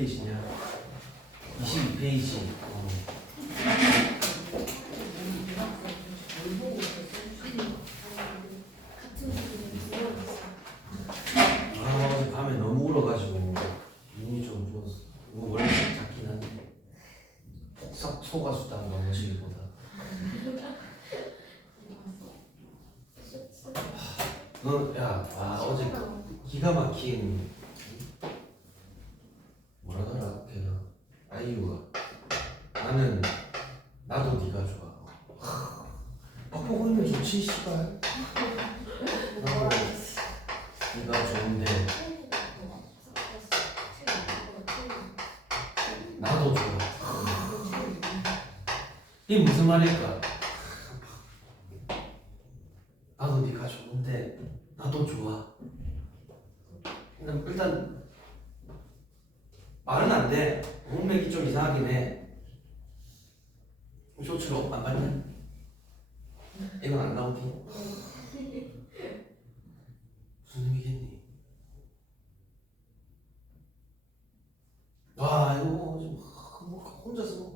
페이지냐? 22페이지. 어제 밤에 너무 울어가지고 눈이 좀 부었어. 이거 원래 작긴 한데 폭삭 속아수다 넘어지기보다. 어제 기가 막힌 뭐라더라 걔가 아이유가 나도 네가 좋아. 박보검이면 좋지 씨발. 나도 네가 좋은데 나도 좋아. 이게 무슨 말일까? 나도 네가 좋은데 나도 좋아. 일단 말은 안 돼. 문맥이 좀 이상하긴 해. 쇼츠로 안 봤냐? 이건 안 나오지? 무슨 의미겠니? 와 이거 좀 혼자서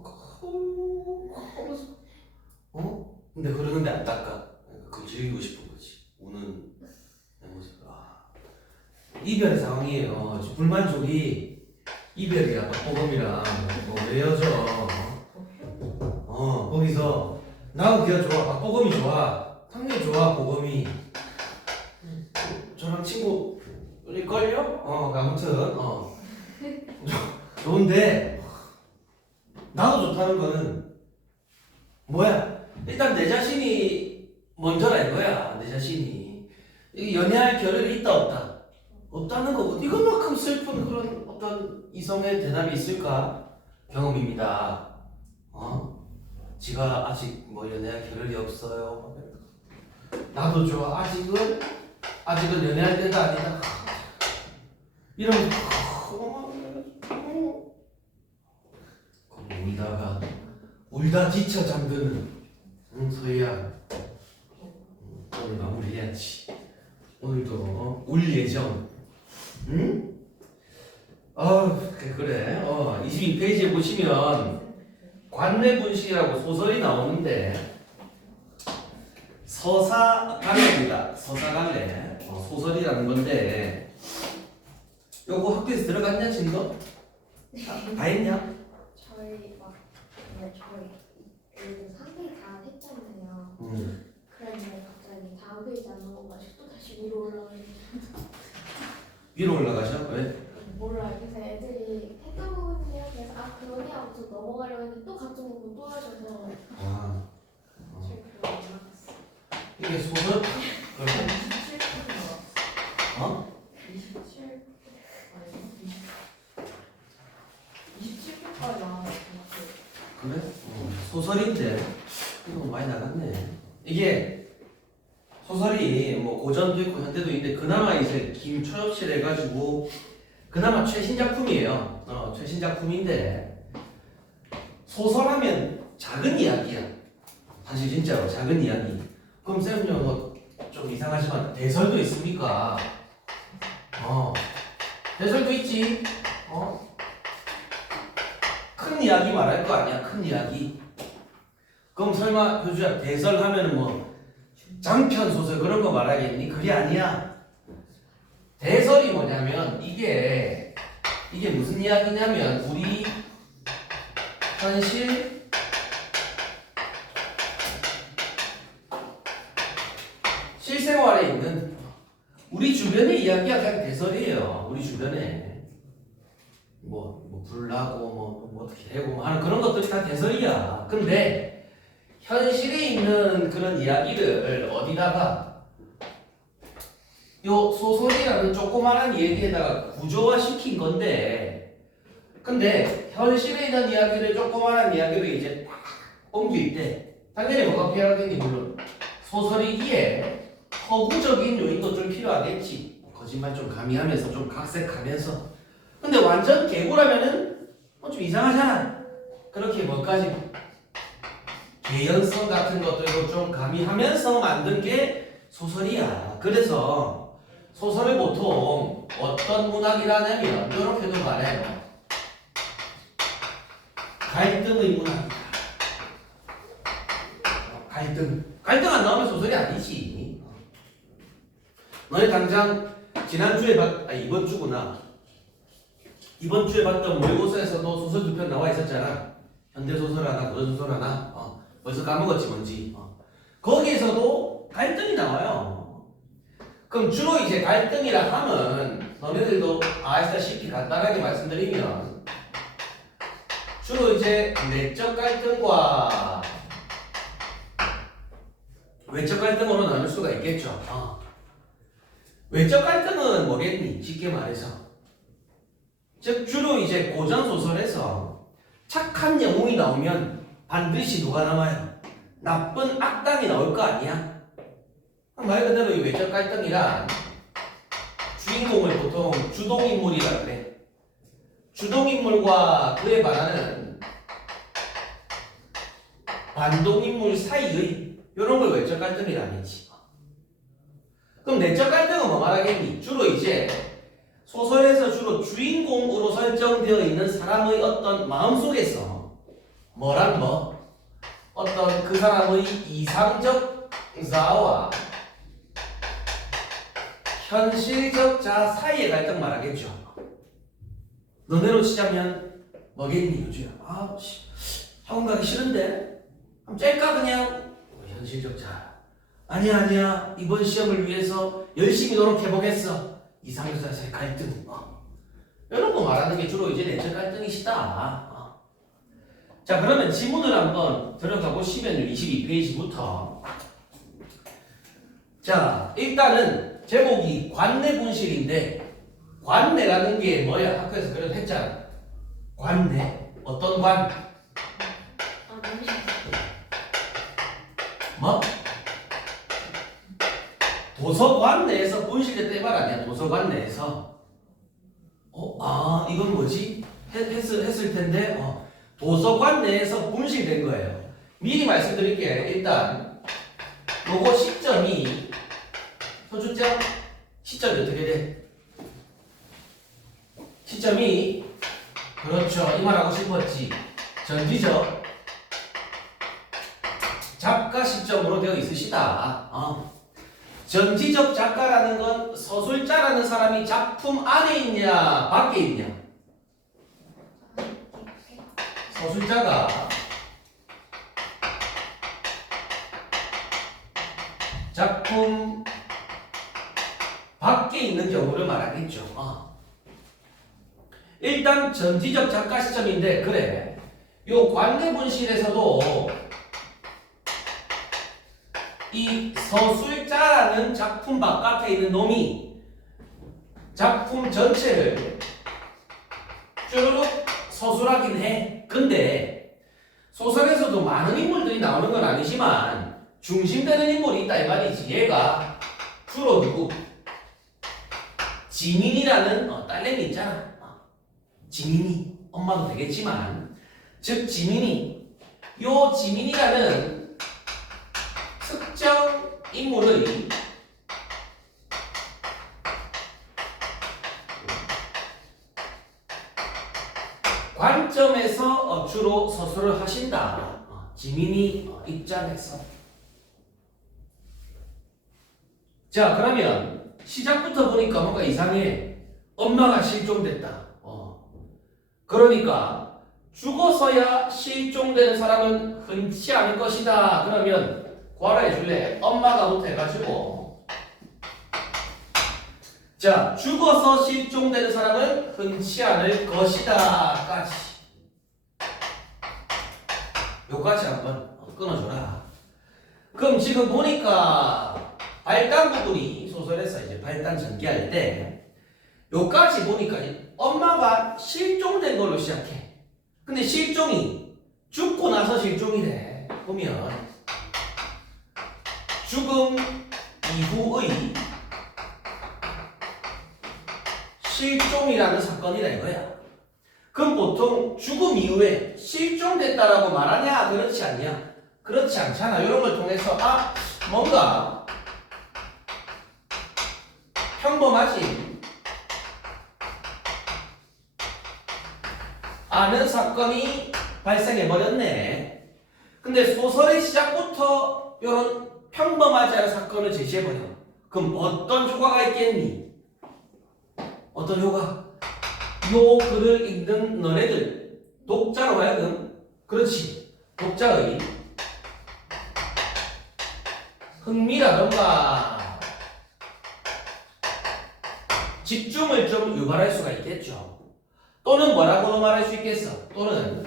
근데 그러는데 안 닦아. 그걸 즐기고 싶은 거지. 우는 내 모습. 이별의 상황이에요. 불만족이 이별이야. 박보검이랑 뭐 헤어져. 거기서 나하고 걔가 좋아. 박보검이 좋아. 당연히 좋아. 보검이 저랑 친구일걸요? 아무튼 좋은데 나도 좋다는 거는 뭐야? 일단 내 자신이 먼저라 이거야. 내 자신이 연애할 겨를이 있다 없다? 없다는 거고 이것만큼 슬픈 그런 어떤 이성의 대답이 있을까? 경험입니다. 지가 아직 뭐 연애할 겨를이 없어요. 나도 좋아. 아직은 연애할 때가 아니다. 이러면 울다 지쳐 잠드는 서희야. 오늘 마무리해야지. 오늘도 울 예정. 응? 그래. 22페이지에 보시면 관내분식이라고 소설이 나오는데 서사갈래입니다. 서사갈래. 소설이라는 건데 요거 학교에서 들어갔냐 진도? 다 했냐? 저희 상대 다 했잖아요. 그런데 갑자기 다음 페이지 안 넘어가지고 또 다시 위로 올라가요. 위로 올라가셔? 왜? 몰라요. 그래서 애들이 했던 부분이에요. 그래서 그러네 하고 또 넘어가려고 했는데 또 같은 부분 또 하셔서 제가 그걸 안 나갔어요. 이게 소설? 27분 나왔어. 27분까지 나왔어요. 그래? 소설인데 이거 많이 나갔네. 이게 소설이 뭐 고전도 있고 현대도 있는데 그나마 이제 김초엽실 해가지고 그나마 최신 작품이에요. 최신 작품인데 소설하면 작은 이야기야. 사실 진짜로 작은 이야기. 그럼 쌤은요 좀 이상하지만 대설도 있습니까? 대설도 있지. 큰 이야기 말할 거 아니야. 큰 이야기. 그럼 설마 효주야 대설 하면은 뭐 장편 소설 그런 거 말하겠니? 그게 아니야. 대설이 뭐냐면 이게 무슨 이야기냐면 우리 현실 실생활에 있는 우리 주변의 이야기가 그냥 대설이에요. 우리 주변에 뭐 불나고 뭐 어떻게 되고 하는 그런 것들이 다 대설이야. 근데 현실에 있는 그런 이야기를 어디다가 요 소설이라는 조그마한 얘기에다가 구조화 시킨 건데 근데 현실에 있는 이야기를 조그마한 이야기로 이제 딱 옮길 때 당연히 뭐가 필요하겠니? 물론 소설이기에 허구적인 요인도 좀 필요하겠지. 거짓말 좀 가미하면서 좀 각색하면서 근데 완전 개구라면은 좀 이상하잖아. 그렇게 뭐까지 개연성 같은 것들도 좀 가미하면서 만든 게 소설이야. 그래서 소설을 보통 어떤 문학이라냐면 이렇게도 말해요. 갈등의 문화입니다. 갈등 안 나오면 소설이 아니지. 너희 당장 지난주에 이번 주구나. 이번 주에 봤던 모의고사에서도 소설 2편 나와 있었잖아. 현대소설 하나, 고전소설 하나. 벌써 까먹었지 뭔지. 거기에서도 갈등이 나와요. 그럼 주로 이제 갈등이라 하면 너네들도 아시다시피 간단하게 말씀드리면 주로 이제 내적 갈등과 외적 갈등으로 나눌 수가 있겠죠. 외적 갈등은 뭐겠니? 쉽게 말해서 즉 주로 이제 고전 소설에서 착한 영웅이 나오면 반드시 누가 나와요? 나쁜 악당이 나올 거 아니야? 말 그대로 이 외적 갈등이란 주인공을 보통 주동인물이라 그래. 주동인물과 그에 반하는 반동인물 사이의 이런 걸 외적 갈등이라는지. 그럼 내적 갈등은 뭐 말하겠니? 주로 이제 소설에서 주로 주인공으로 설정되어 있는 사람의 어떤 마음속에서 뭐란 뭐 어떤 그 사람의 이상적 자와 현실적 자 사이의 갈등 말하겠죠. 너네로 치자면 뭐겠니 요즘? 학원 가기 싫은데? 그럼 짤까 그냥? 현실적 자. 아니야 이번 시험을 위해서 열심히 노력해보겠어. 이상적 자 사이의 갈등. 이런 거 말하는 게 주로 이제 내적 갈등이시다. 자 그러면 지문을 한번 들어가 보시면 22페이지부터 자 일단은 제목이 관내 분실인데 관내라는 게 뭐야? 학교에서 그래도 했잖아. 관내 어떤 관? 뭐? 도서관 내에서 분실됐다 이 말 아니야? 도서관 내에서 이건 뭐지? 했을 텐데 도서관 내에서 분실된 거예요. 미리 말씀드릴게. 일단 요거 시점이 소주장 시점이 어떻게 돼? 시점이 그렇죠. 이 말하고 싶었지. 전지적 작가 시점으로 되어 있으시다. 전지적 작가라는 건 서술자라는 사람이 작품 안에 있냐 밖에 있냐? 서술자가 작품 밖에 있는 경우를 말하겠죠. 일단 전지적 작가 시점인데 그래 요 관내 분실에서도 이 서술자라는 작품 바깥에 있는 놈이 작품 전체를 쭈르륵 서술하긴 해. 근데 소설에서도 많은 인물들이 나오는 건 아니지만 중심되는 인물이 있다 이 말이지. 얘가 주로 누구? 지민이라는 딸내미 있잖아. 지민이 엄마도 되겠지만 즉 지민이 요 지민이라는 특정 인물의 관점에서 주로 서술을 하신다. 지민이 입장에서. 자 그러면 시작부터 보니까 뭔가 이상해. 엄마가 실종됐다. 그러니까 죽어서야 실종되는 사람은 흔치 않을 것이다. 그러면 구하라 해줄래? 엄마가부터 해가지고 자 죽어서 실종되는 사람은 흔치 않을 것이다 까지 요까지 한번 끊어줘라. 그럼 지금 보니까 발단 부분이 소설에서 이제 발단 전개할 때 요까지 보니까 엄마가 실종된 걸로 시작해. 근데 실종이 죽고 나서 실종이래. 보면 죽음 이후의 실종이라는 사건이다 이거야. 그럼 보통 죽음 이후에 실종됐다라고 말하냐? 그렇지 않냐? 그렇지 않잖아. 이런 걸 통해서 뭔가 평범하지 않은 사건이 발생해버렸네. 근데 소설의 시작부터 이런 평범하지 않은 사건을 제시해버려. 그럼 어떤 효과가 있겠니? 어떤 효과? 요 글을 읽는 너네들, 독자로 하여금, 그렇지, 독자의 흥미라던가 집중을 좀 유발할 수가 있겠죠. 또는 뭐라고도 말할 수 있겠어. 또는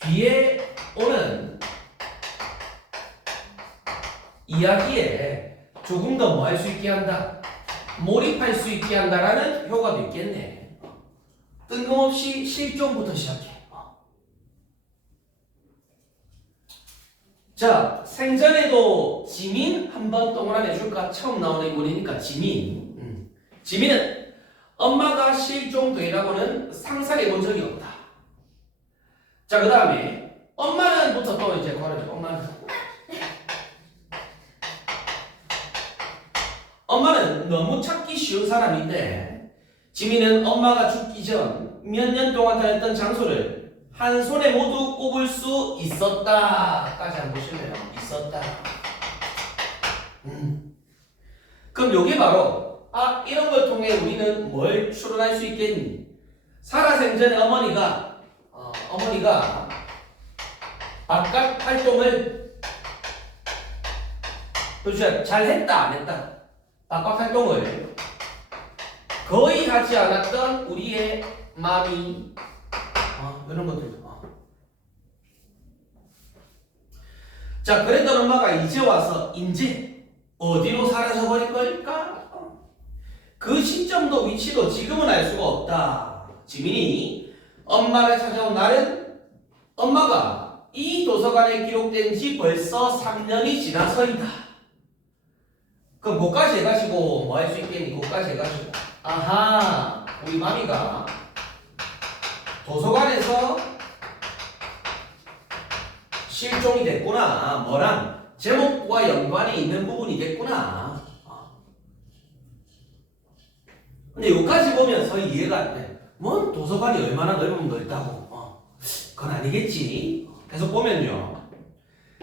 뒤에 오는 이야기에 조금 더 뭐 할 수 있게 한다. 몰입할 수 있게 한다라는 효과도 있겠네. 뜬금없이 실종부터 시작해. 자, 생전에도 지민 한번 동그라미 해줄까? 처음 나오는 인물이니까 지민. 지민은 엄마가 실종되라고는 상상해 본 적이 없다. 자, 그 다음에 엄마는부터 또 이제 걸어줘. 엄마는 너무 찾기 쉬운 사람인데 지민은 엄마가 죽기 전 몇 년 동안 다녔던 장소를 한 손에 모두 꼽을 수 있었다까지 한번 보실래요? 있었다. 그럼 요게 바로 이런 걸 통해 우리는 뭘 추론할 수 있겠니? 살아생전에 어머니가 바깥 활동을 그렇죠. 잘 했다 안 했다. 바깥 활동을 거의 하지 않았던 우리의 마음이 이런 것들. 자, 그랬던 엄마가 이제 와서 이제 어디로 사라져 버린 걸까? 그 시점도 위치도 지금은 알 수가 없다. 지민이 엄마를 찾아온 날은 엄마가 이 도서관에 기록된 지 벌써 3년이 지나서이다. 그럼 그까지 해가지고 뭐 할 수 있겠니? 그까지 해가지고 아하, 우리 마미가 도서관에서 실종이 됐구나. 뭐랑 제목과 연관이 있는 부분이겠구나. 근데 여기까지 보면서 이해가 안 돼. 뭔 도서관이 얼마나 넓으면 넓다고. 그건 아니겠지. 계속 보면요.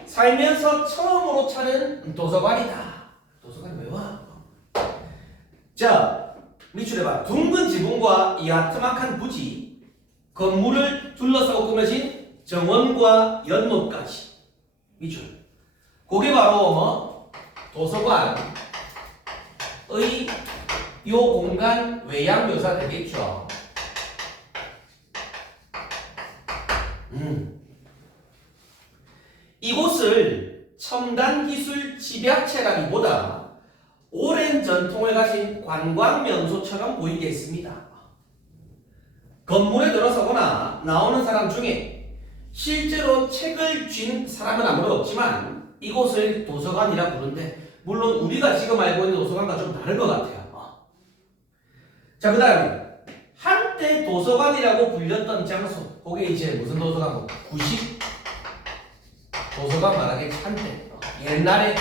살면서 처음으로 찾은 도서관이다. 도서관이 왜 와? 자, 미출해봐. 둥근 지붕과 야트막한 부지, 건물을 둘러싸고 꾸며진 정원과 연못까지. 미출. 그게 바로 뭐? 도서관의 요 공간 외양 묘사 되겠죠. 이곳을 첨단 기술 집약체라기보다 오랜 전통을 가진 관광 명소처럼 보이게 했습니다. 건물에 들어서거나 나오는 사람 중에 실제로 책을 쥔 사람은 아무도 없지만 이곳을 도서관이라 부르는데 물론 우리가 지금 알고 있는 도서관과 좀 다른 것 같아요. 자, 그 다음에 한때 도서관이라고 불렸던 장소, 그게 이제 무슨 도서관? 구식 도서관 말하겠지. 한때 옛날에.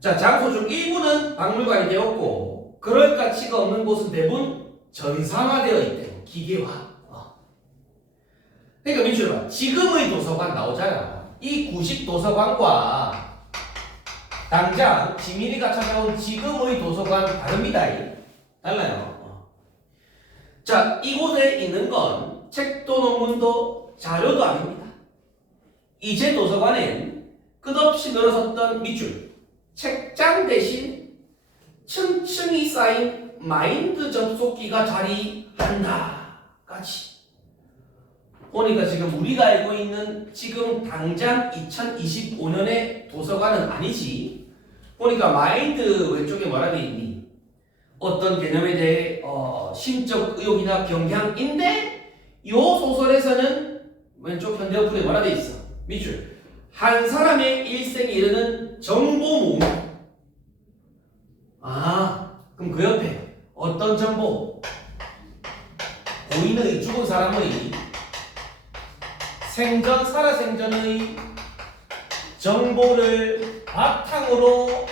자, 장소 중 일부는 박물관이 되었고 그럴 가치가 없는 곳은 대부분 전산화되어 있대요. 기계화. 그러니까 민철아, 지금의 도서관 나오잖아. 이 구식 도서관과 당장 지민이가 찾아온 지금의 도서관 다릅니다. 달라요. 자, 이곳에 있는 건 책도 논문도 자료도 아닙니다. 이제 도서관엔 끝없이 늘어섰던 밑줄, 책장 대신 층층이 쌓인 마인드 접속기가 자리한다. 같이. 보니까 지금 우리가 알고 있는 지금 당장 2025년의 도서관은 아니지. 보니까 마인드 왼쪽에 뭐라 돼 있니? 어떤 개념에 대해 심적 의욕이나 경향인데 요 소설에서는 왼쪽 현대 어플에 뭐라 돼 있어? 밑줄. 한 사람의 일생에 이르는 정보 모음. 그럼 그 옆에 어떤 정보? 고인의 죽은 사람의 살아생전의 정보를 바탕으로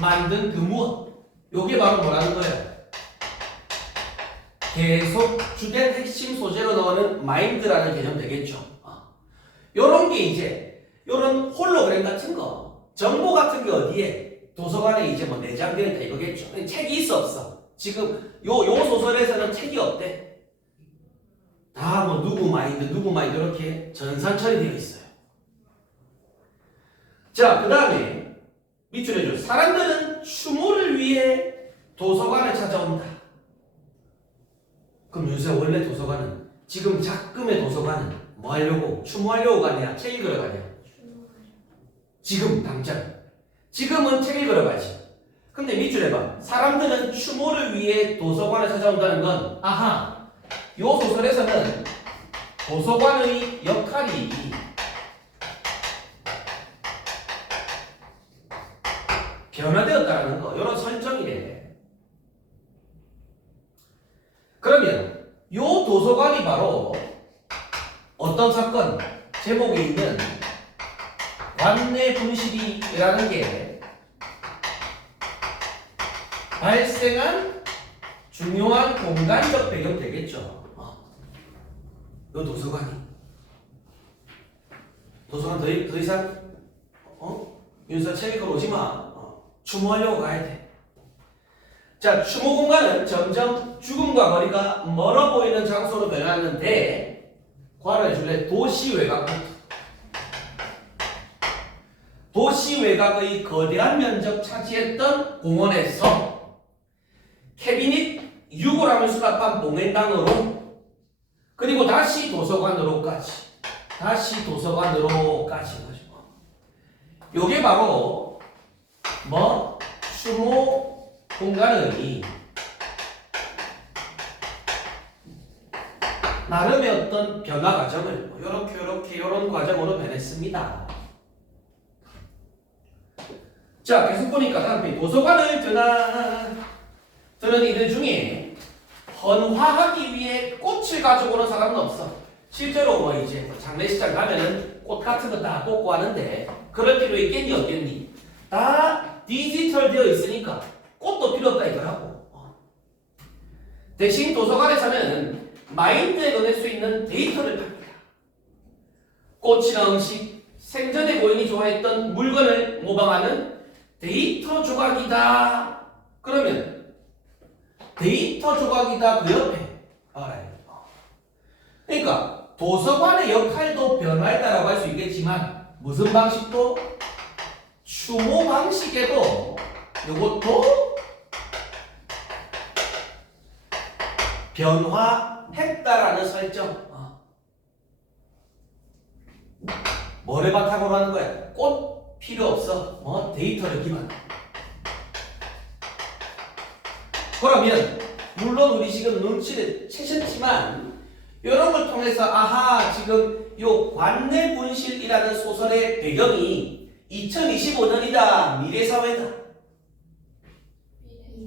만든 그 무엇. 요게 바로 뭐라는 거예요? 계속 주된 핵심 소재로 나오는 마인드라는 개념 되겠죠. 요런 게 이제 요런 홀로그램 같은 거, 정보 같은 게 어디에 도서관에 이제 뭐 내장되어 있다 이거겠죠. 책이 있어 없어? 지금 요 소설에서는 책이 없대. 다 뭐 누구 마인드 이렇게 전산 처리되어 있어요. 자, 그 다음에 밑줄에 줘. 사람들은 추모를 위해 도서관을 찾아온다. 그럼 요새 원래 도서관은 지금 작금의 도서관은 뭐 하려고? 추모하려고 가냐? 책 읽으러 가냐? 지금 당장 지금은 책 읽으러 가지. 근데 밑줄에 봐. 사람들은 추모를 위해 도서관을 찾아온다는 건 아하, 요 소설에서는 도서관의 역할이 변화되었다는 거, 이런 설정이래. 그러면 요 도서관이 바로 어떤 사건, 제목에 있는 관내 분실이라는 게 발생한 중요한 공간적 배경 되겠죠. 요 도서관 더 이상 윤서 책 읽으러 오지 마. 추모하려고 가야 돼. 자, 추모 공간은 점점 죽음과 거리가 멀어 보이는 장소로 변하는데, 괄호해 줄래? 도시 외곽부터. 도시 외곽의 거대한 면적 차지했던 공원에서 캐비닛 유골함을 수납한 봉행당으로, 그리고 다시 도서관으로까지. 요게 바로 뭐 추모 공간의 나름의 어떤 변화 과정을 요런 과정으로 변했습니다. 자, 계속 보니까 다음에 도서관을 드는 이들 중에 헌화하기 위해 꽃을 가지고 오는 사람은 없어. 실제로 뭐 이제 장례식장 가면은 꽃 같은 거 다 꽂고 하는데 그럴 필요 있겠니 없겠니? 다 디지털 되어 있으니까 꽃도 필요 없다 이거라고. 대신 도서관에서는 마인드에 넣을 수 있는 데이터를 팝니다. 꽃이나 음식, 생전에 고인이 좋아했던 물건을 모방하는 데이터 조각이다. 그러면 데이터 조각이다 그 옆에 알아요. 그러니까 도서관의 역할도 변화했다라고 할 수 있겠지만 무슨 방식도 추모 방식에도 이것도 변화했다라는 설정. 뭐를 바탕으로 하는 거야? 꽃 필요 없어. 데이터를 기반. 그러면 물론 우리 지금 눈치를 채셨지만 이런 걸 통해서 아하, 지금 요 관내 분실이라는 소설의 배경이 2025년이다.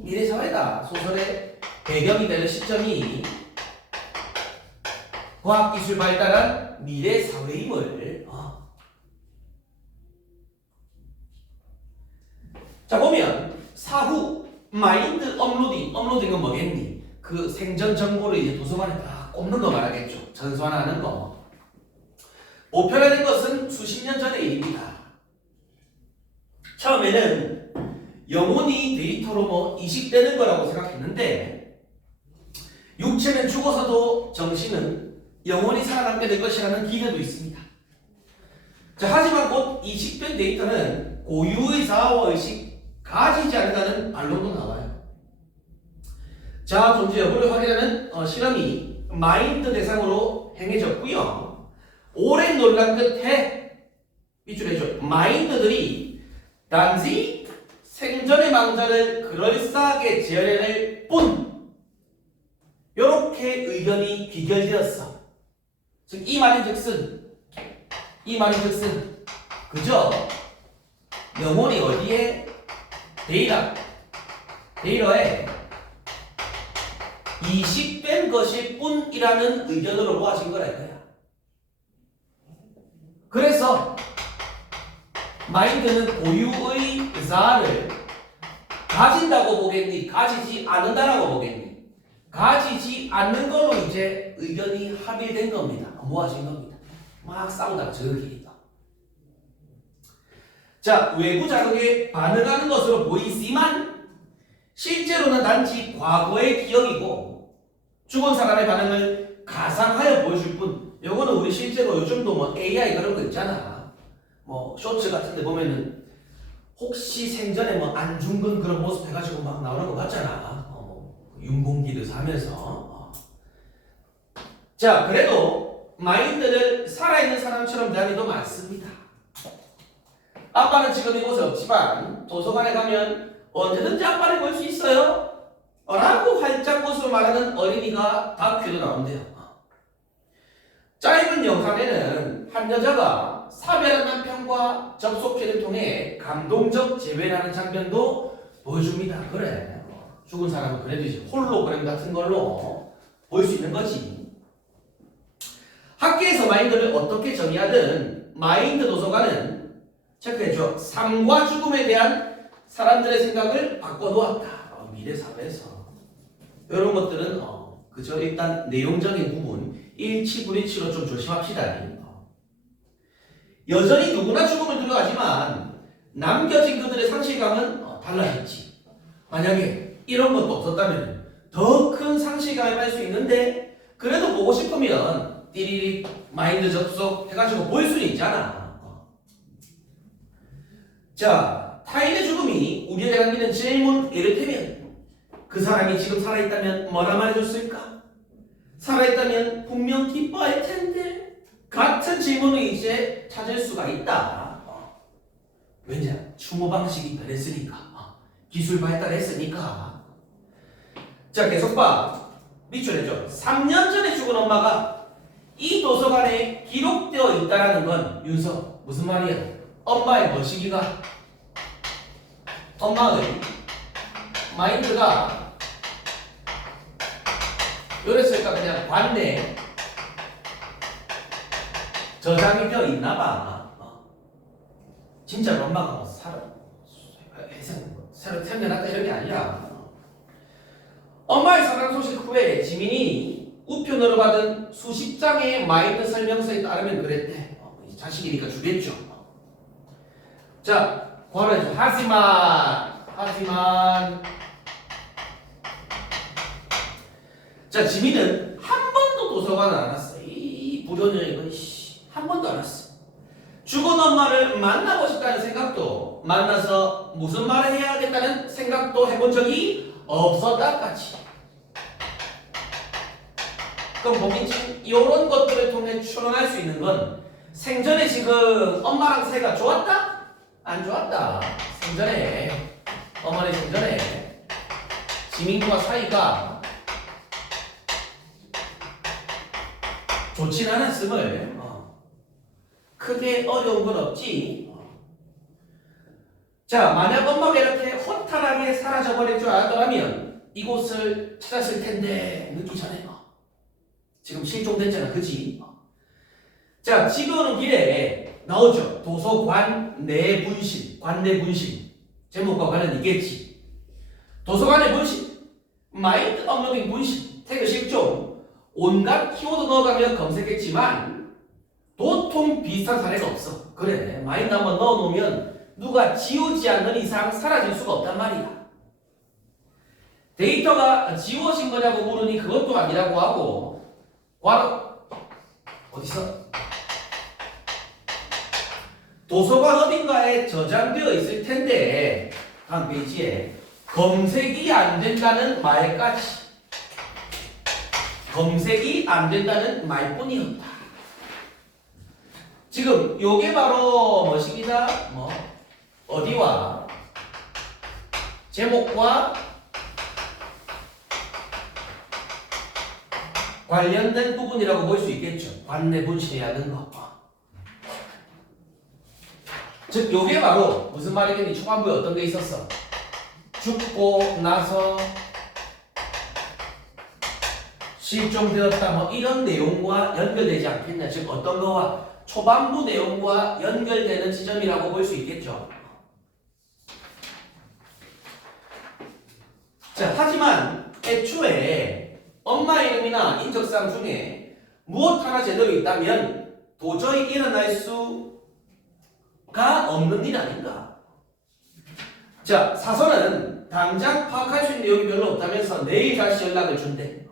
미래사회다. 소설의 배경이 되는 시점이 과학기술 발달한 미래사회임을. 자, 보면 사후 마인드 업로딩은 뭐겠니? 그 생전 정보를 이제 도서관에 다 꼽는 거 말하겠죠. 전산하는 거. 보편화된 것은 수십 년 전의 일입니다. 처음에는 영혼이 데이터로 뭐 이식되는 거라고 생각했는데 육체는 죽어서도 정신은 영원히 살아남게 될 것이라는 기대도 있습니다. 자, 하지만 곧 이식된 데이터는 고유의 자아의식 가지지 않는다는 반론도 나와요. 자아 존재 여부를 확인하는 실험이 마인드 대상으로 행해졌고요. 오랜 논란 끝에 밑줄해줘. 마인드들이 단지 생전의 망자를 그럴싸하게 재현해낼 뿐 요렇게 의견이 귀결되었어. 즉 이 말인즉슨 그저 영혼이 어디에 데이터에 이식된 것일 뿐이라는 의견으로 모아진 거라 이거야. 그래서 마인드는 고유의 자아를 가진다고 보겠니? 가지지 않는다라고 보겠니? 가지지 않는 걸로 이제 의견이 합의된 겁니다. 모아진 겁니다. 막 싸우다가 저기니까. 자, 외부 자극에 반응하는 것으로 보이지만 실제로는 단지 과거의 기억이고 죽은 사람의 반응을 가상하여 보여줄 뿐. 요거는 우리 실제로 요즘도 뭐 AI 그런 거 있잖아. 뭐 쇼츠 같은 데 보면은 혹시 생전에 뭐 안중근 그런 모습 해가지고 막 나오는 거 봤잖아. 윤봉기를 하면서. 자, 그래도 마인드는 살아있는 사람처럼 대하기도 많습니다. 아빠는 지금 이곳에 없지만 도서관에 가면 언제든지 아빠를 볼 수 있어요 라고 활짝 웃으로 말하는 어린이가 다큐에도 나온대요. 짧은 영상에는 한 여자가 사별한 남편과 접속회를 통해 감동적 재회를 하는 장면도 보여줍니다. 그래, 죽은 사람은 그래도 이제 홀로그램 같은 걸로 볼 수 있는 거지. 학계에서 마인드를 어떻게 정의하든 마인드 도서관은 체크해줘. 삶과 죽음에 대한 사람들의 생각을 바꿔놓았다. 미래 사회에서 이런 것들은 그저 일단 내용적인 부분 일치불일치로 좀 조심합시다. 여전히 누구나 죽음을 두려워하지만 남겨진 그들의 상실감은 달라졌지. 만약에 이런 것도 없었다면 더 큰 상실감에 빠질 수 있는데 그래도 보고 싶으면 띠리리 마인드 접속 해가지고 볼 수는 있잖아. 자, 타인의 죽음이 우리에게 남기는 질문, 이를테면 그 사람이 지금 살아있다면 뭐라 말해줬을까? 살아있다면 분명 기뻐할 텐데 같은 질문을 이제 찾을 수가 있다. 왜냐? 추모 방식이 변했으니까. 기술 발달했으니까. 자, 계속 봐. 밑줄해줘. 3년 전에 죽은 엄마가 이 도서관에 기록되어 있다라는 건 윤서 무슨 말이야? 엄마의 머시기가 엄마의 마인드가 요랬으니까 그냥 관내 저장이 되어 있나봐. 진짜로 엄마가 뭐 새로 태어났다 이런 게 아니라 엄마의 사랑 소식 후에 지민이 우편으로 받은 수십 장의 마인드 설명서에 따르면 그랬대. 자식이니까 주겠죠. 자, 괄호해줘. 하지만 자, 지민은 한 번도 도서관을 안 왔어. 이 불효녀 이거 한 번도 안 왔어. 죽은 엄마를 만나고 싶다는 생각도, 만나서 무슨 말을 해야겠다는 생각도 해본 적이 없었다까지. 그럼 보겠지? 이런 것들을 통해 추론할 수 있는 건 생전에 지금 엄마랑 사이가 좋았다? 안 좋았다. 생전에 어머니 생전에 지민과 사이가 좋진 않았음을 크게 어려운 건 없지. 자, 만약 엄마가 이렇게 허탈하게 사라져버릴 줄 알았더라면 이곳을 찾았을 텐데 늦기 전에 지금 실종됐잖아, 그치? 자, 집에 오는 길에 나오죠. 도서관 내 분실, 관내 분실. 제목과 관련 있겠지. 도서관의 분실, 마인드 업로딩 분실, 태그 실종. 온갖 키워드 넣어가면 검색했지만 도통 비슷한 사례가 없어. 그래, 마인드 한번 넣어놓으면 누가 지우지 않는 이상 사라질 수가 없단 말이야. 데이터가 지워진 거냐고 물으니 그것도 아니라고 하고, 괄호 어디서? 도서관 어딘가에 저장되어 있을 텐데 다음 페이지에 검색이 안 된다는 말까지, 검색이 안 된다는 말뿐이었다. 지금 요게 바로 뭐시기다? 어디와 제목과 관련된 부분이라고 볼 수 있겠죠. 관내 분실해야 하는 거. 즉 요게 바로 무슨 말이겠니? 초반부에 어떤 게 있었어? 죽고 나서 실종되었다 이런 내용과 연결되지 않겠냐. 즉 어떤 거와 초반부 내용과 연결되는 지점이라고 볼 수 있겠죠. 자, 하지만 애초에 엄마 이름이나 인적사항 중에 무엇 하나 제대로 있다면 도저히 일어날 수가 없는 일 아닌가? 자, 사서는 당장 파악할 수 있는 내용이 별로 없다면서 내일 다시 연락을 준대.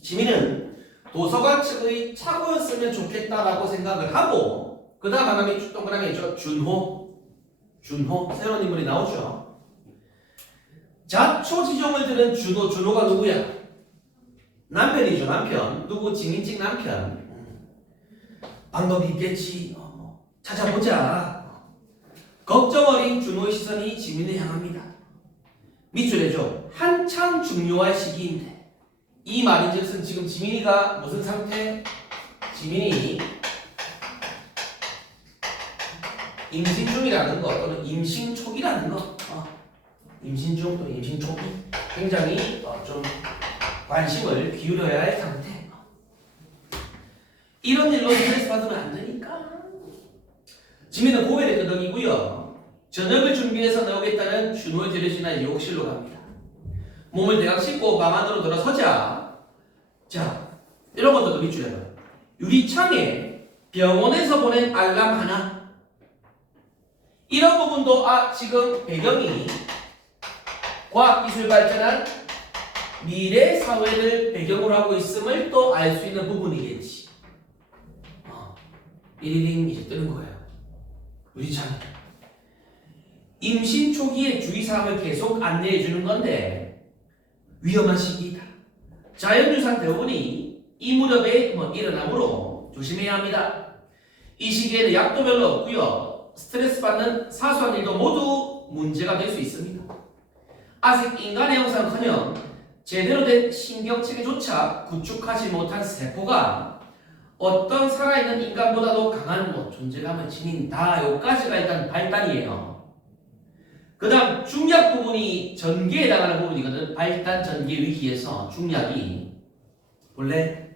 지민은 도서관 측의 착오였으면 좋겠다라고 생각을 하고 그 다음 하나이 동그라미 있죠? 준호 새로운 인물이 나오죠. 자초지종을 들은 준호가 누구야? 남편이죠. 남편. 누구? 지민직 남편. 방법이 있겠지. 찾아보자. 걱정 어린 준호의 시선이 지민을 향합니다. 밑줄에죠. 한참 중요할 시기인데 이 말인즉슨 지금 지민이가 무슨 상태? 지민이 임신 중이라는 거 또는 임신 초기라는 거. 임신 중 또는 임신 초기 굉장히 좀 관심을 기울여야 할 상태. 이런 일로 스트레스 받으면 안 되니까. 지민은 고개를 끄덕이고요. 저녁을 준비해서 나오겠다는 준호의 데려지나 욕실로 갑니다. 몸을 대강 씻고 방 안으로 들어서자. 자, 이런 것들도 밑줄에 봐요. 유리창에 병원에서 보낸 알람 하나. 이런 부분도 지금 배경이 과학기술 발전한 미래 사회를 배경으로 하고 있음을 또 알 수 있는 부분이겠지. 띠리링 이제 뜨는 거예요. 유리창에. 임신 초기의 주의사항을 계속 안내해 주는 건데 위험한 시기이다. 자연유산 대부분이 이 무렵에 일어나므로 조심해야 합니다. 이 시기에는 약도 별로 없고요. 스트레스 받는 사소한 일도 모두 문제가 될 수 있습니다. 아직 인간의 형상은커녕 제대로 된 신경체계조차 구축하지 못한 세포가 어떤 살아있는 인간보다도 강한 존재감을 지닌다. 요까지가 일단 발단이에요. 그 다음 중약 부분이 전개에 해당하는 부분이거든. 발단 전개 위기에서 중약이 원래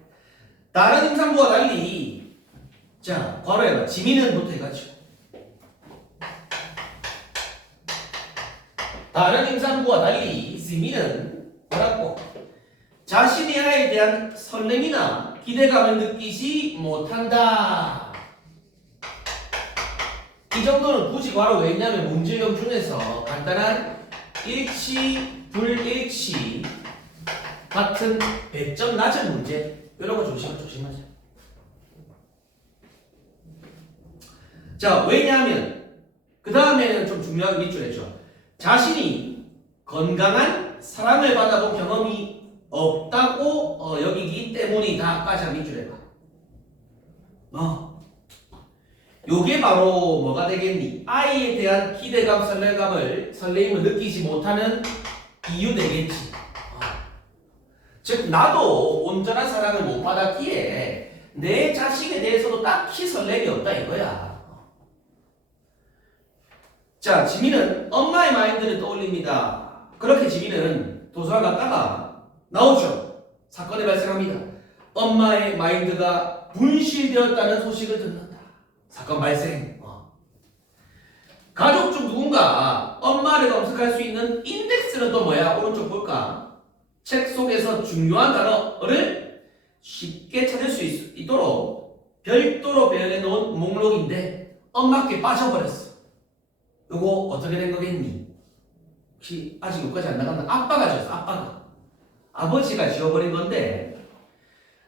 다른 임산부와 달리 자 괄호해봐. 지민은부터 해가지고 다른 임산부와 달리 지민은 뭐라고? 자신의 아이에 대한 설렘이나 기대감을 느끼지 못한다. 이 정도는 굳이 바로 왜냐면 문제형 중에서 간단한 일치, 불일치 같은 100점 낮은 문제 이런 거 조심하자. 자, 왜냐하면 그 다음에는 좀 중요한 밑줄이죠. 자신이 건강한 사랑을 받아본 경험이 없다고 여기기 때문이다까지 밑줄에 봐. 요게 바로 뭐가 되겠니? 아이에 대한 기대감, 설레임을 느끼지 못하는 이유 되겠지. 즉 나도 온전한 사랑을 못 받았기에 내 자식에 대해서도 딱히 설렘이 없다 이거야. 자, 지민은 엄마의 마인드를 떠올립니다. 그렇게 지민은 도서관 갔다가 나오죠. 사건이 발생합니다. 엄마의 마인드가 분실되었다는 소식을 듣는다. 사건 발생. 가족 중 누군가 엄마를 검색할 수 있는 인덱스는 또 뭐야? 오른쪽 볼까? 책 속에서 중요한 단어를 쉽게 찾을 수 있도록 별도로 배열해 놓은 목록인데 엄마께 빠져버렸어. 요거 어떻게 된 거겠니? 혹시 아직 여기까지 안 나갔나? 아빠가 지었어. 아버지가 지워버린 건데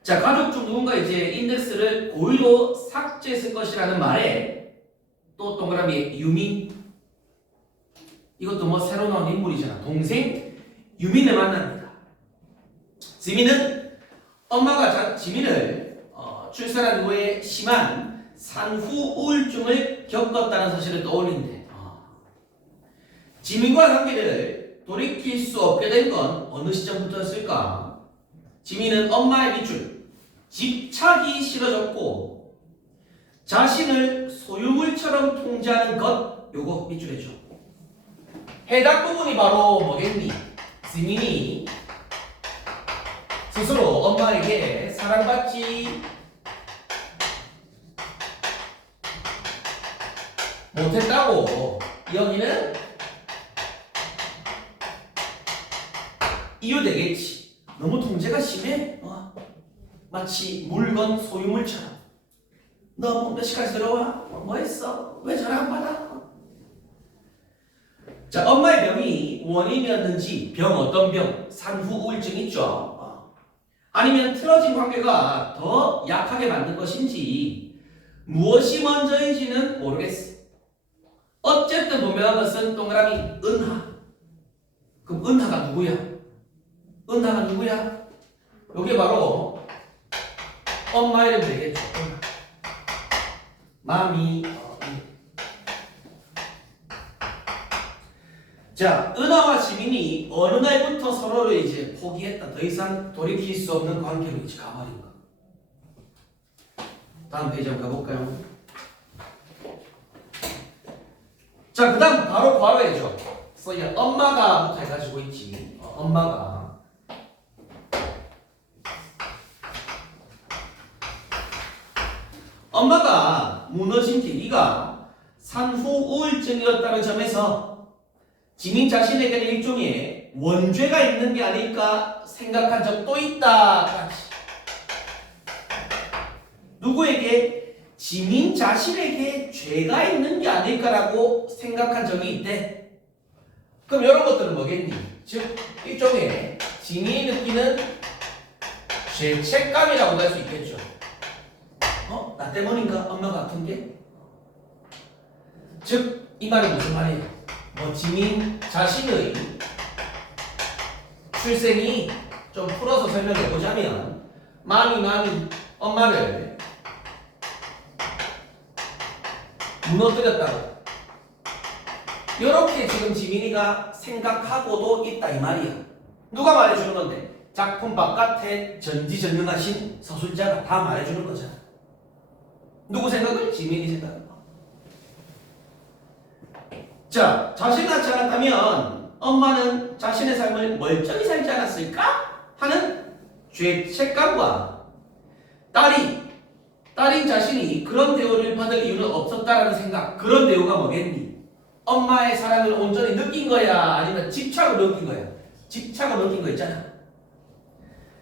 자, 가족 중 누군가 이제 인덱스를 고의로 삭제했을 것이라는 말에 또 동그라미 유민. 이것도 새로 나온 인물이잖아. 동생 유민을 만납니다. 지민은 엄마가 지민을 출산한 후에 심한 산후 우울증을 겪었다는 사실을 떠올린대. 지민과 관계를 돌이킬 수 없게 된 건 어느 시점부터였을까? 지민은 엄마의 밑줄, 집착이 싫어졌고 자신을 소유물처럼 통제하는 것, 요거 밑줄해줘. 해당 부분이 바로 뭐겠니? 지민이 스스로 엄마에게 사랑받지 못했다고 여기는 이유 되겠지. 너무 통제가 심해. 마치 물건 소유물처럼. 너 몇 시까지 들어와? 뭐 했어? 왜 전화 안 받아? 자, 엄마의 병이 원인이었는지 병 어떤 병? 산후 우울증 있죠. 아니면 틀어진 관계가 더 약하게 만든 것인지 무엇이 먼저인지는 모르겠어. 어쨌든 분명한 것은 동그라미 은하. 그럼 은하가 누구야? 은하가 누구야? 이게 바로 엄마 이름 되겠죠. 마미. 자, 은하와 지민이 어느 날부터 서로를 이제 포기했다. 더 이상 돌이킬 수 없는 관계로 이제 가버린 거. 다음 페이지 한번 가볼까요? 자, 그 다음 바로 괄호해줘. 그래서 엄마가 해가지고 있지. 엄마가 무너진 계기가 산후 우울증이었다는 점에서 지민 자신에게는 일종의 원죄가 있는 게 아닐까 생각한 적도 있다. 누구에게? 지민 자신에게 죄가 있는 게 아닐까라고 생각한 적이 있대. 그럼 이런 것들은 뭐겠니? 즉 일종의 지민이 느끼는 죄책감이라고도 할 수 있겠죠. 나 때문인가? 엄마가 아픈 게? 즉 이 말은 무슨 말이에요? 지민 자신의 출생이 좀 풀어서 설명해 보자면 마미 엄마를 무너뜨렸다고 이렇게 지금 지민이가 생각하고도 있다 이 말이야. 누가 말해주는 건데? 작품 바깥에 전지전능하신 서술자가 다 말해주는 거잖아. 누구 생각을? 지민이 생각. 자, 자신이 낳지 않았다면 엄마는 자신의 삶을 멀쩡히 살지 않았을까? 하는 죄책감과 딸인 자신이 그런 대우를 받을 이유는 없었다라는 생각. 그런 대우가 뭐겠니? 엄마의 사랑을 온전히 느낀 거야? 아니면 집착으로 느낀 거야? 집착으로 느낀 거 있잖아.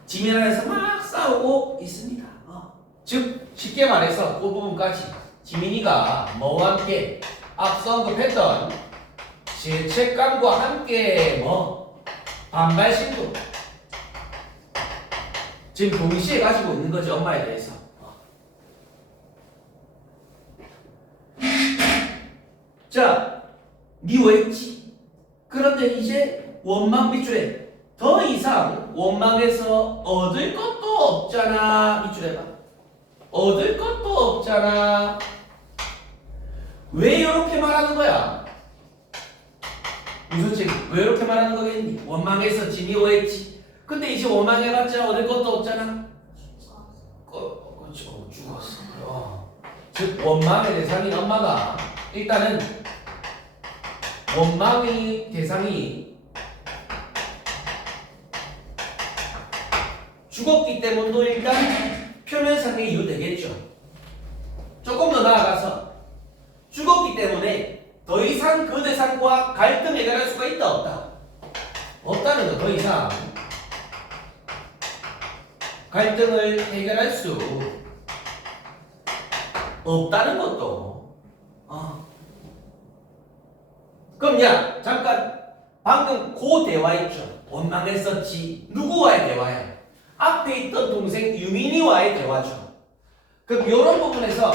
지민 안에서 막 싸우고 있습니다. 즉 쉽게 말해서 그 부분까지 지민이가 뭐와 함께 앞서 언급했던 죄책감과 함께 반발심도 지금 동시에 가지고 있는 거지. 엄마에 대해서. 자, 니 왜 했지? 그런데 이제 원망 밑줄에 더 이상 원망에서 얻을 것도 없잖아. 밑줄에 봐. 얻을 것도 없잖아. 왜 이렇게 말하는 거야? 무슨 책이? 왜 이렇게 말하는 거겠니? 원망해서 지미워했지. 근데 이제 원망해봤자 얻을 것도 없잖아. 그렇죠. 죽었어. 즉 원망의 대상인 엄마가 일단은 원망의 대상이 죽었기 때문도 일단 표면상의 이유 되겠죠. 조금 더 나아가서 죽었기 때문에 더 이상 그 대상과 갈등 해결할 수가 있다 없다? 없다는 거. 더 이상 갈등을 해결할 수 없다는 것도. 그럼 야 잠깐 방금 그 대화 있죠. 원망했었지. 누구와의 대화야? 앞에 있던 동생 유민이와의 대화죠. 그럼 이런 부분에서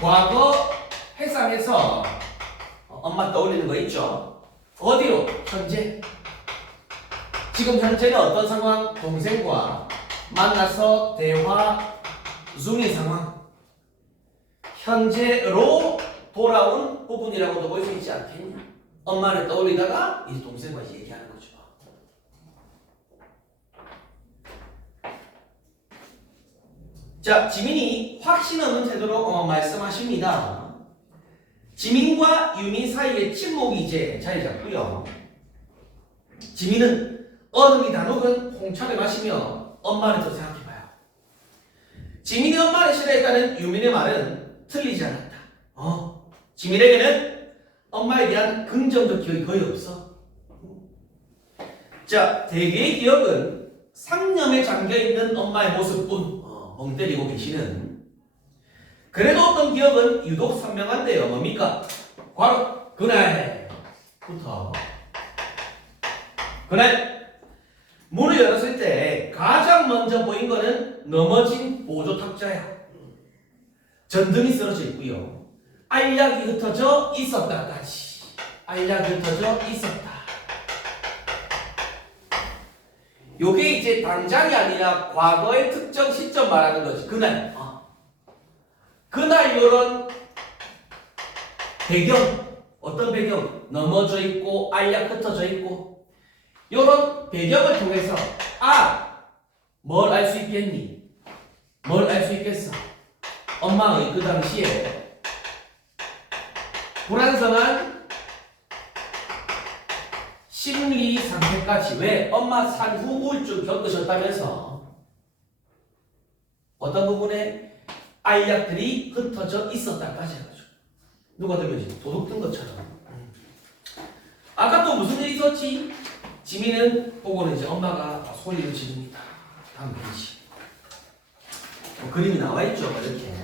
과거 해상에서 엄마 떠올리는 거 있죠. 어디로? 현재. 지금 현재는 어떤 상황? 동생과 만나서 대화 중인 상황. 현재로 돌아온 부분이라고도 볼 수 있지 않겠냐? 엄마를 떠올리다가 이제 동생과 얘기하는 거죠. 자, 지민이 확신 없는 태도로 말씀하십니다. 지민과 유민 사이의 침묵이 이제 자리 잡고요. 지민은 어른이 다 녹은 홍차를 마시며 엄마를 더 생각해봐요. 지민이 엄마를 싫어했다는 유민의 말은 틀리지 않았다. 지민에게는 엄마에 대한 긍정적 기억이 거의 없어. 자, 대개의 기억은 상념에 잠겨있는 엄마의 모습뿐 멍 때리고 계시는. 그래도 어떤 기억은 유독 선명한데요. 뭡니까? 바로 그날부터 그날 문을 열었을 때 가장 먼저 보인 거는 넘어진 보조 탁자야. 전등이 쓰러져 있고요. 알약이 흩어져 있었다까지. 알약이 흩어져 있었다. 요게 이제 당장이 아니라 과거의 특정 시점 말하는 거지. 그날. 그날 요런 배경. 어떤 배경? 넘어져 있고 알약 흩어져 있고 요런 배경을 통해서 뭘 알 수 있겠니? 뭘 알 수 있겠어? 엄마의 그 당시에 불안정한 심리 상태까지. 왜? 엄마 산후 우울증 겪으셨다면서 어떤 부분에 알약들이 흩어져 있었다까지 해가지고 누가 들면지 도둑 든 것처럼. 아까 또 무슨 일이 있었지? 지민은 보고는 이제 엄마가 소리를 지릅니다. 다음 페이지. 그림이 나와 있죠, 이렇게.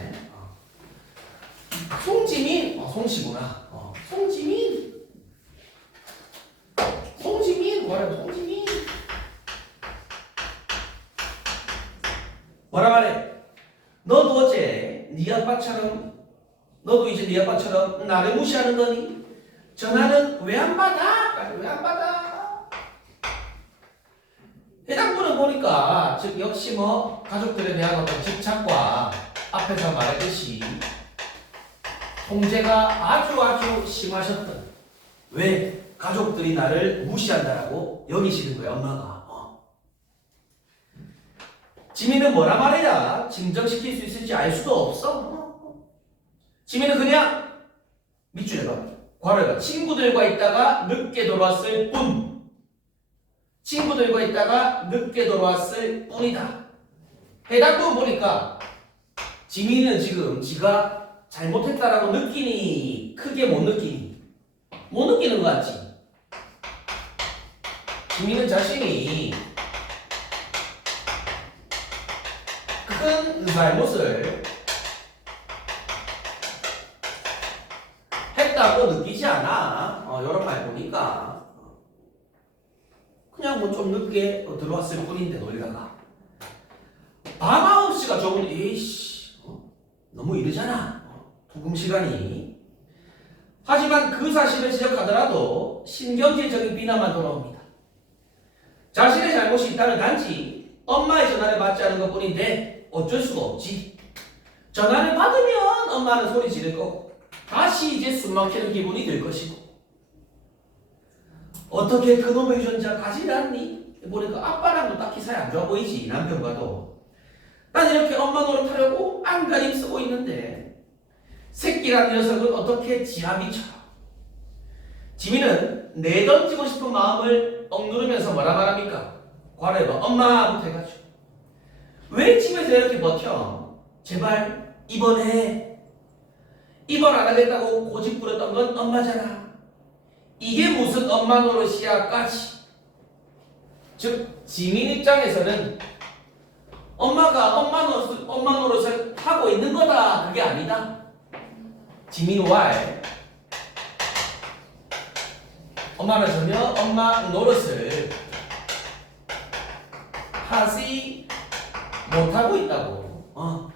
송지민, 송씨구나. 송지민. 뭐라고? 송지민. 뭐라 말해? 너도 어제 너도 이제 네 아빠처럼 나를 무시하는 거니? 전화는 왜 안 받아? 왜 안 받아? 해당부는 보니까 즉 역시 뭐 가족들에 대한 어떤 집착과 앞에서 말했듯이 통제가 아주 심하셨던. 왜? 가족들이 나를 무시한다라고 여기시는 거예요, 엄마가. 지민은 뭐라 말해야 진정시킬 수 있을지 알 수도 없어. 지민은 그냥 밑줄에 봐. 괄호가 친구들과 있다가 늦게 돌아왔을 뿐. 친구들과 있다가 늦게 돌아왔을 뿐이다. 해당부 보니까 지민은 지금 지가 잘못했다라고 느끼니 크게 못 느끼니? 못 느끼는 것 같지? 지민은 자신이 큰 잘못을 했다고 느끼지 않아. 여러 말 보니까 그냥 뭐 좀 늦게 들어왔을 뿐인데 놀다가 밤 9시가 조금 너무 이르잖아. 통금 시간이. 하지만 그 사실을 지적하더라도 신경질적인 비난만 돌아옵니다. 자신의 잘못이 있다면 단지 엄마의 전화를 받지 않은 것뿐인데 어쩔 수가 없지. 전화를 받으면 엄마는 소리 지를 거고 다시 이제 숨막히는 기분이 들 것이고. 어떻게 그놈의 유전자 가지지 않니? 보니까 아빠랑도 딱히 사이 안 좋아 보이지. 남편과도. 난 이렇게 엄마 노릇하려고 안간힘 쓰고 있는데 새끼란 녀석은 어떻게 지하비처럼. 지민은 내던지고 싶은 마음을 억누르면서 뭐라 말합니까? 괄호해봐. 엄마부터 해가지고. 왜 집에서 이렇게 버텨? 제발 입원해. 입원 안 하겠다고 고집 부렸던 건 엄마잖아. 이게 무슨 엄마 노릇이야까지. 즉 지민 입장에서는 엄마가 엄마 노릇을 하고 있는 거다. 그게 아니다. 지민 왈. 엄마는 전혀 엄마 노릇을 하지 못하고 있다고.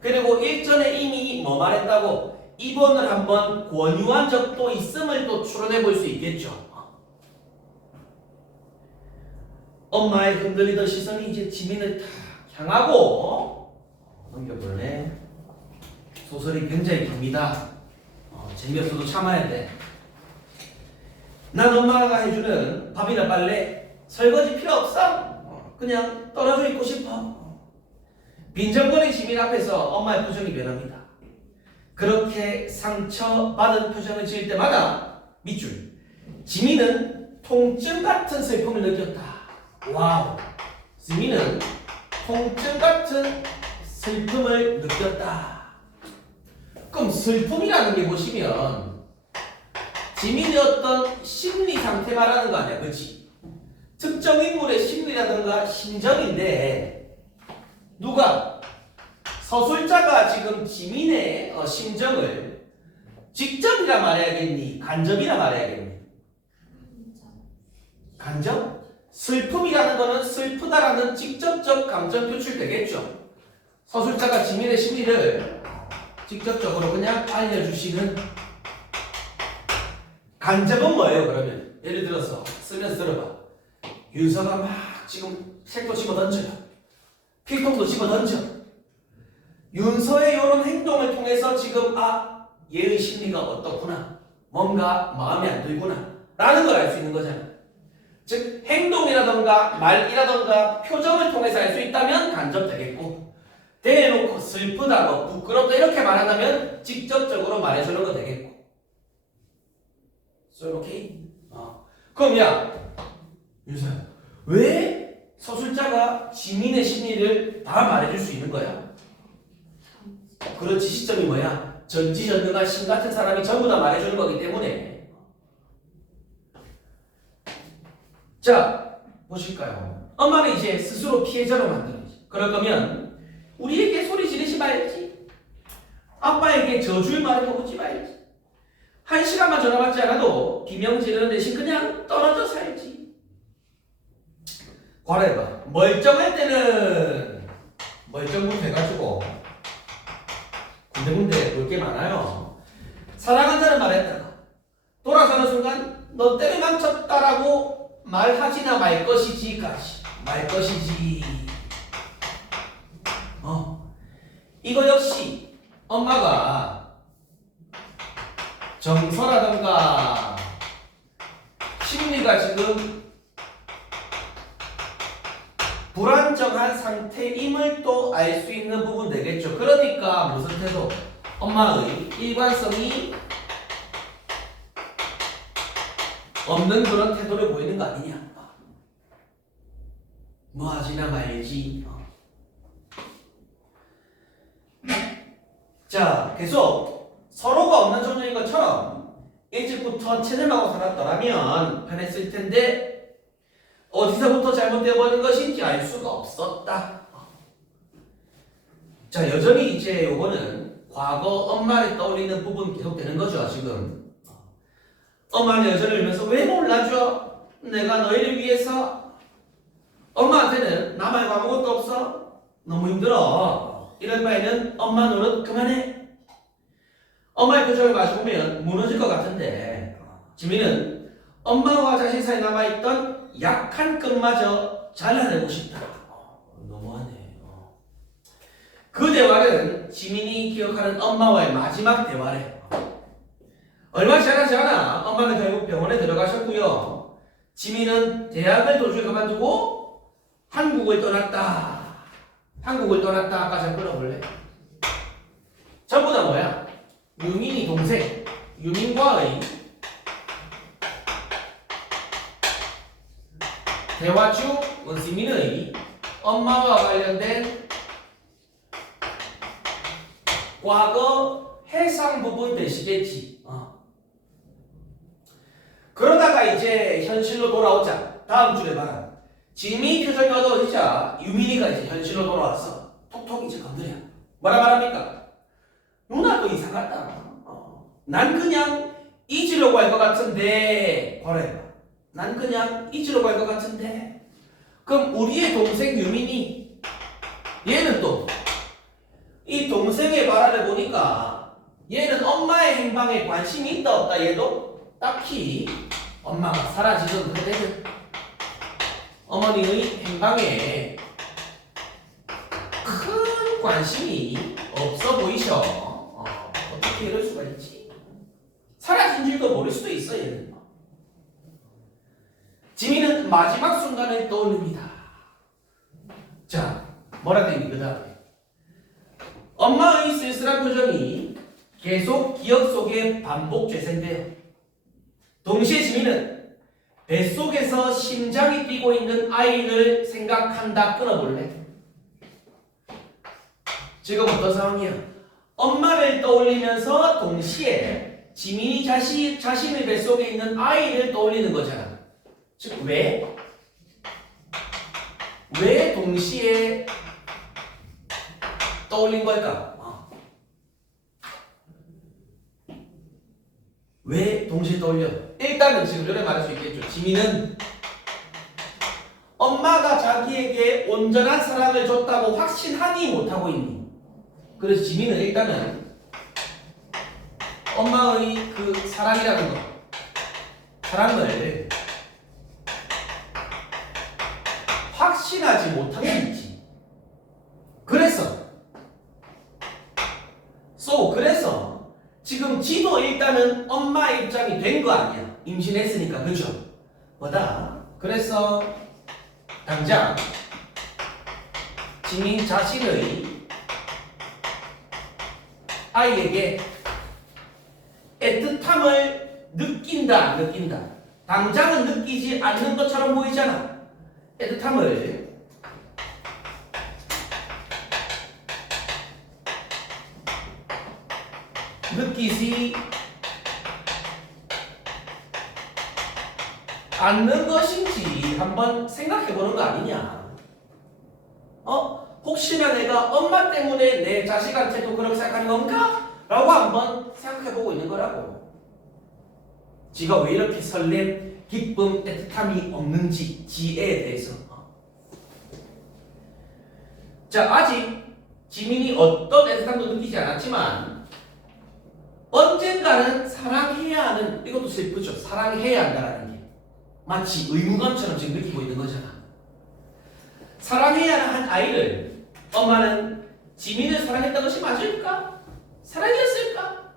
그리고 일전에 이미 뭐 말했다고? 입원을 한번 권유한 적도 있음을 또 추론해 볼 수 있겠죠. 엄마의 흔들리던 시선이 이제 지민을 다 향하고 넘겨볼래? 소설이 굉장히 깁니다. 재미없어도 참아야 돼. 난 엄마가 해주는 밥이나 빨래, 설거지 필요 없어. 그냥 떨어져 있고 싶어. 빈정거린 지민 앞에서 엄마의 표정이 변합니다. 그렇게 상처받은 표정을 지을 때마다 밑줄. 지민은 통증 같은 슬픔을 느꼈다. 와우. 지민은 통증 같은 슬픔을 느꼈다. 그럼 슬픔이라는 게 보시면 지민의 어떤 심리 상태 말하는 거 아니야, 그렇지? 특정 인물의 심리라든가 심정인데 누가 서술자가 지금 지민의 심정을 직접이라 말해야겠니? 간접이라 말해야겠니? 간접? 슬픔이라는 거는 슬프다라는 직접적 감정 표출 되겠죠. 서술자가 지민의 심리를 직접적으로 그냥 알려주시는 간접은 뭐예요? 그러면 예를 들어서 쓰면서 들어봐. 윤서가 막 지금 책도 집어 던져요. 필통도 집어 던져. 윤서의 이런 행동을 통해서 지금 얘의 심리가 어떻구나. 뭔가 마음에 안 들구나. 라는 걸 알 수 있는 거잖아. 즉 행동이라던가 말이라던가 표정을 통해서 알 수 있다면 간접되겠고 대놓고 슬프다고 부끄럽다 이렇게 말한다면 직접적으로 말해주는 거 되겠고. So okay? 그럼 야 윤서야 왜 서술자가 지민의 심리를 다 말해줄 수 있는 거야? 그렇지. 시점이 뭐야? 전지전능한 신 같은 사람이 전부 다 말해주는 거기 때문에. 자 보실까요? 엄마는 이제 스스로 피해자로 만들어야지. 그럴 거면 우리에게 소리 지르지 말지. 아빠에게 저주의 말을 해보지 말지. 1시간만 전화 받지 않아도 비명 지르는 대신 그냥 떨어져 살지. 과래봐. 멀쩡할 때는 멀쩡부터 해가지고 군데군데 볼 게 많아요. 사랑한다는 말 했다가 돌아서는 순간 너 때문에 망쳤다라고 말하지나 말 것이지까지. 말 것이지. 이거 역시 엄마가 정서라던가 심리가 지금 불안정한 상태임을 또 알 수 있는 부분 되겠죠. 그러니까 무슨 태도? 엄마의 일관성이 없는 그런 태도를 보이는 거 아니냐. 뭐 하지나 말지. 자, 계속 서로가 없는 존재인 것처럼 일찍부터 체념하고 살았더라면 편했을 텐데 어디서부터 잘못되어 버린 것인지 알 수가 없었다. 자, 여전히 이제 요거는 과거 엄마를 떠올리는 부분 계속되는 거죠. 지금 엄마는 여전히 울면서 왜 몰라줘? 내가 너희를 위해서. 엄마한테는 나 말고 아무것도 없어. 너무 힘들어. 이럴 바에는 엄마 노릇 그만해. 엄마의 표정을 마주보면 무너질 것 같은데 지민은 엄마와 자신 사이에 남아있던 약한 끈마저 잘라내고 싶다. 너무하네. 그 대화는 지민이 기억하는 엄마와의 마지막 대화래. 얼마 지나지 않아 엄마는 결국 병원에 들어가셨고요. 지민은 대학을 도중에 그만두고 한국을 떠났다. 한국을 떠났다. 아까 좀 끌어볼래? 전부 다 뭐야? 유민이 동생 유민과의 대화 중 은지민의 엄마와 관련된 과거 해상 부분 되시겠지. 그러다가 이제 현실로 돌아오자. 다음 줄에 봐라. 지민이 표정이 어두워지자 유민이가 이제 현실로 돌아왔어. 톡톡 이제 건드려. 뭐라 말합니까? 누나도 이상하다. 난 그냥 잊으려고 할 것 같은데. 뭐래? 난 그냥 잊으려고 할 것 같은데. 그럼 우리의 동생 유민이 얘는 또 이 동생의 말을 보니까 얘는 엄마의 행방에 관심이 있다 없다. 얘도 딱히 엄마가 사라지던 그때는 어머니의 행방에 큰 관심이 없어 보이셔. 어떻게 이럴 수가 있지? 사라진 줄도 모를 수도 있어. 얘는. 지민은 마지막 순간을 떠올립니다. 자, 뭐라 되니 그 다음에 엄마의 쓸쓸한 표정이 계속 기억 속에 반복 재생돼요. 동시에 지민은 뱃속에서 심장이 뛰고 있는 아이를 생각한다. 끊어볼래? 지금 어떤 상황이야? 엄마를 떠올리면서 동시에 지민이 자신의 뱃속에 있는 아이를 떠올리는 거잖아. 즉 왜? 동시에 떠올린 걸까? 왜 동시에 떠올려? 일단은 지금 이렇게 말할 수 있겠죠. 지민은 엄마가 자기에게 온전한 사랑을 줬다고 확신하니 못하고 있니? 그래서 지민은 일단은 엄마의 그 사랑이라는 거, 사랑을 확신하지 못하고 있지. 그래서 지금 지도 일단은 엄마 입장이 된 거 아니야. 임신했으니까. 그죠? 뭐다? 그래서 당장 지민 자신의 아이에게 애틋함을 느낀다, 안 느낀다? 당장은 느끼지 않는 것처럼 보이잖아. 애틋함을 느끼지 않는 것인지 한번 생각해 보는 거 아니냐? 혹시나 내가 엄마 때문에 내 자식한테도 그렇게 생각하는 건가? 라고 한번 생각해 보고 있는 거라고. 지가 왜 이렇게 설렘, 기쁨, 애틋함이 없는지 지에 대해서. 자, 아직 지민이 어떤 애틋함도 느끼지 않았지만 언젠가는 사랑해야 하는, 이것도 슬프죠. 사랑해야 한다는 게 마치 의무감처럼 지금 느끼고 있는 거잖아. 사랑해야 하는 한 아이를 엄마는 지민을 사랑했던 것이 맞을까? 사랑이었을까?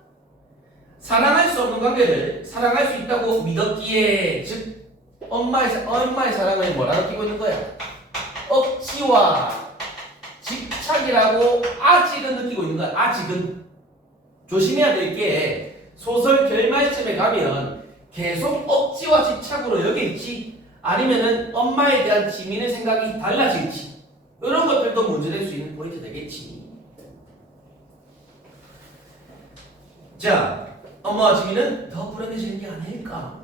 사랑할 수 없는 관계를 사랑할 수 있다고 믿었기에, 즉 엄마의 사랑을 뭐라 느끼고 있는 거야? 억지와 집착이라고 아직은 느끼고 있는 거야. 아직은. 조심해야 될 게 소설 결말쯤에 가면 계속 억지와 집착으로 여길지 아니면은 엄마에 대한 지민의 생각이 달라질지 이런 것들도 문제될 수 있는 포인트 되겠지. 자, 엄마와 지민은 더 불안해지는 게 아닐까?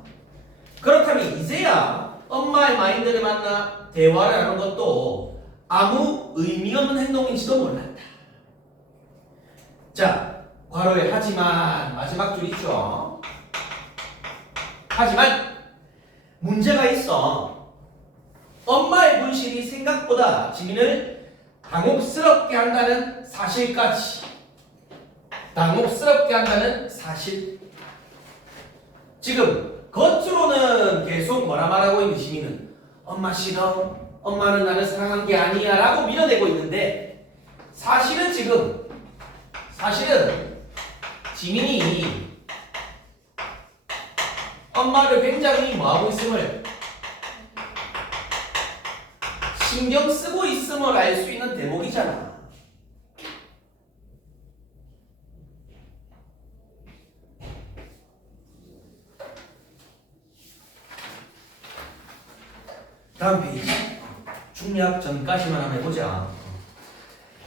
그렇다면 이제야 엄마의 마인드를 만나 대화를 하는 것도 아무 의미 없는 행동인지도 몰랐다. 자, 괄호에 하지만 마지막 줄 있죠. 하지만 문제가 있어. 엄마의 분실이 생각보다 지민을 당혹스럽게 한다는 사실까지. 당혹스럽게 한다는 사실. 지금 겉으로는 계속 뭐라 말하고 있는 지민은 엄마 싫어, 엄마는 나를 사랑한 게 아니야 라고 밀어내고 있는데 사실은 지민이 엄마를 굉장히 뭐하고 있음을, 신경 쓰고 있음을 알 수 있는 대목이잖아. 다음 페이지. 중략 전까지만 한번 해보자.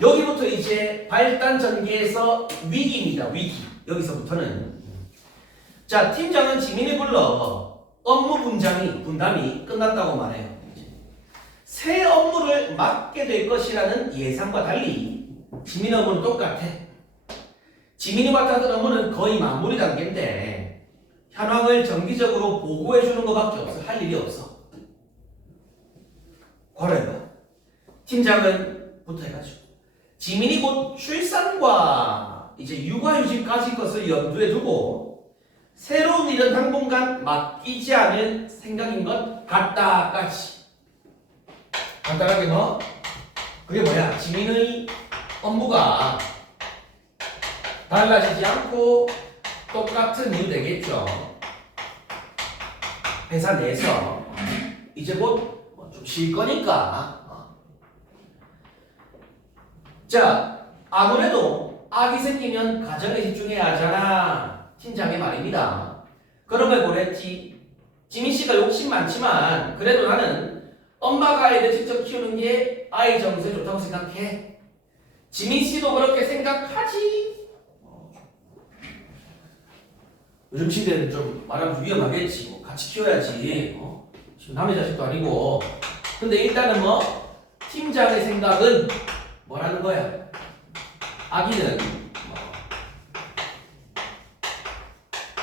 여기부터 이제 발단 전개에서 위기입니다. 위기. 여기서부터는. 자, 팀장은 지민이 불러 업무 분담이 끝났다고 말해요. 새 업무를 맡게 될 것이라는 예상과 달리 지민 업무는 똑같아. 지민이 맡았던 업무는 거의 마무리 단계인데 현황을 정기적으로 보고해 주는 것밖에 없어. 할 일이 없어. 괄호에요. 팀장은 부터 해가지고 지민이 곧 출산과 이제 육아휴직까지 것을 염두에 두고 새로운 일은 당분간 맡기지 않을 생각인 것 같다까지. 간단하게 너 그게 뭐야? 지민의 업무가 달라지지 않고 똑같은 이유 되겠죠. 회사 내에서 이제 곧 좀 쉴 거니까. 자, 아무래도 아기 생기면 가정에 집중해야 하잖아. 팀장의 말입니다. 그런 걸 보랬지. 지민 씨가 욕심 많지만 그래도 나는 엄마가 아이를 직접 키우는 게 아이 정서에 좋다고 생각해. 지민 씨도 그렇게 생각하지? 요즘 시대는 좀 말하면 위험하겠지. 같이 키워야지. 지금 남의 자식도 아니고. 근데 일단은 팀장의 생각은 뭐라는 거야? 아기는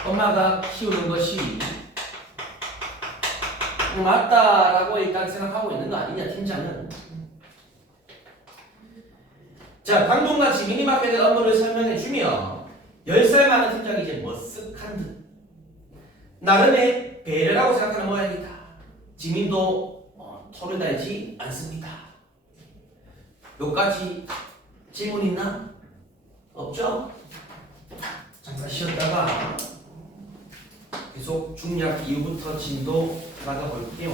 엄마가 키우는 것이 맞다라고 일단 생각하고 있는 거 아니냐, 팀장은. 자, 강동과 지민이 맡게 될 업무를 설명해 주며 10살 많은 팀장이 이제 머쓱한 듯 나름의 배려라고 생각하는 모양이다. 지민도 토를 달지 않습니다. 여기까지 질문 있나? 없죠? 잠깐 쉬었다가 계속 중략 이후부터 진도 나가 볼게요.